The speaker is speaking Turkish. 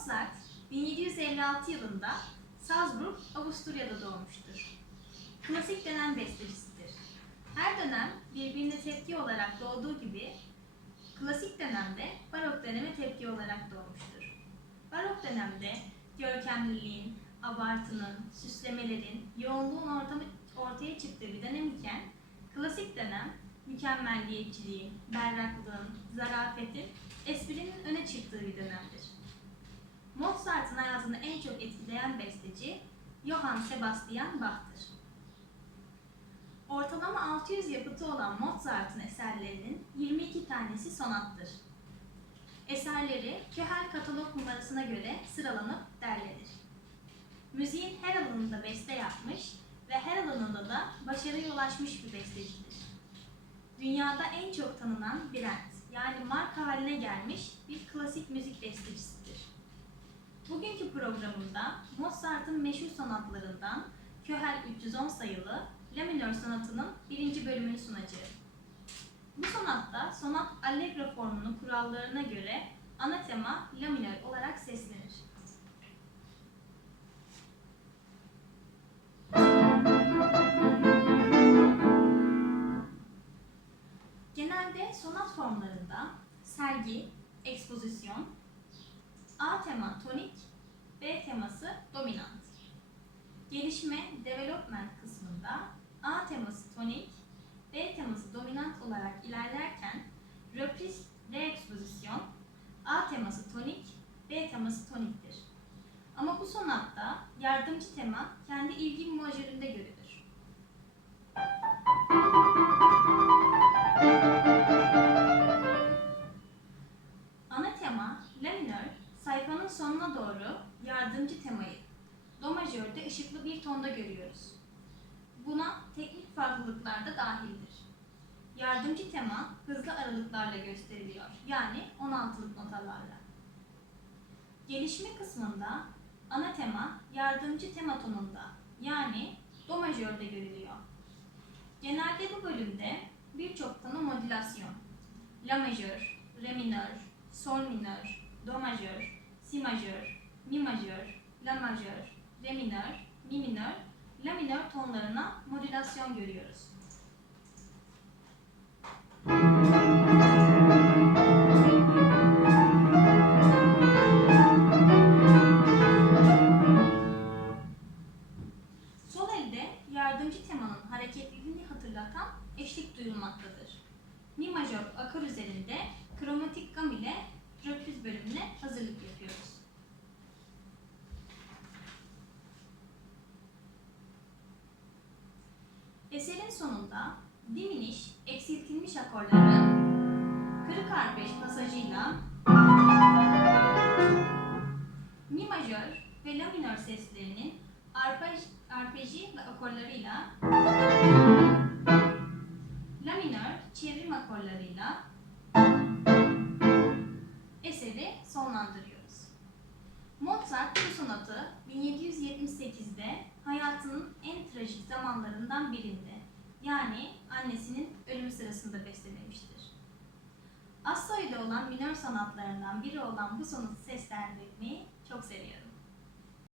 Mozart 1756 yılında Salzburg, Avusturya'da doğmuştur. Klasik dönem bestecisidir. Her dönem birbirine tepki olarak doğduğu gibi klasik dönemde barok döneme tepki olarak doğmuştur. Barok dönemde görkemliliğin, abartının, süslemelerin, yoğunluğun ortamı, ortaya çıktığı bir dönem iken klasik dönem mükemmelliyetçiliğin, berraklığın, zarafetin, esprinin öne çıktığı bir dönemdir. Mozart'ın hayatını en çok etkileyen besteci Johann Sebastian Bach'tır. Ortalama 600 yapıtı olan Mozart'ın eserlerinin 22 tanesi sonattır. Eserleri Köhel katalog numarasına göre sıralanıp derlenir. Müziğin her alanında beste yapmış ve her alanında da başarıya ulaşmış bir bestecidir. Dünyada en çok tanınan brand yani marka haline gelmiş bir klasik müzik bestecisidir. Bugünkü programımda Mozart'ın meşhur sanatlarından Köhel 310 sayılı La minör sonatının birinci bölümünü sunacağım. Bu sonatta sonat allegro formunun kurallarına göre ana tema La minör olarak seslenir. Genelde sonat formlarında sergi, ekspozisyon, A tema tonik, B teması dominant. Gelişme, development kısmında A teması tonik, B teması dominant olarak ilerlerken röpriz, reekspozisyon, A teması tonik, B teması toniktir. Ama bu sonatta yardımcı tema kendi ilgi majöründe görülür. Doğru yardımcı temayı Do majörde ışıklı bir tonda görüyoruz. Buna teknik farklılıklar da dahildir. Yardımcı tema hızlı aralıklarla gösteriliyor. Yani 16'lık notalarla. Gelişme kısmında ana tema yardımcı tema tonunda yani Do majörde görülüyor. Genelde bu bölümde birçok tonu modülasyon, La majör, Re minör, Sol minör, Do majör, Si majör, Mi majör, La majör, Re minör, Mi minör, La minör tonlarına modülasyon görüyoruz. Sol elde yardımcı temanın hareketliliğini hatırlatan eşlik duyulmaktadır. Mi majör akor üzerinde kromatik gam ile Eserin sonunda diminiş, eksiltilmiş akorları kırık arpej pasajıyla mi majör ve la minör seslerinin arpej, arpeji ve akorlarıyla la minör çevrim akorlarıyla eseri sonlandırıyoruz. Mozart bu sonatı 1778'de trajik zamanlarından birinde yani annesinin ölümü sırasında bestelemiştir. Az sayıda olan minör sanatlarından biri olan bu sonatı seslendirmeyi çok seviyorum.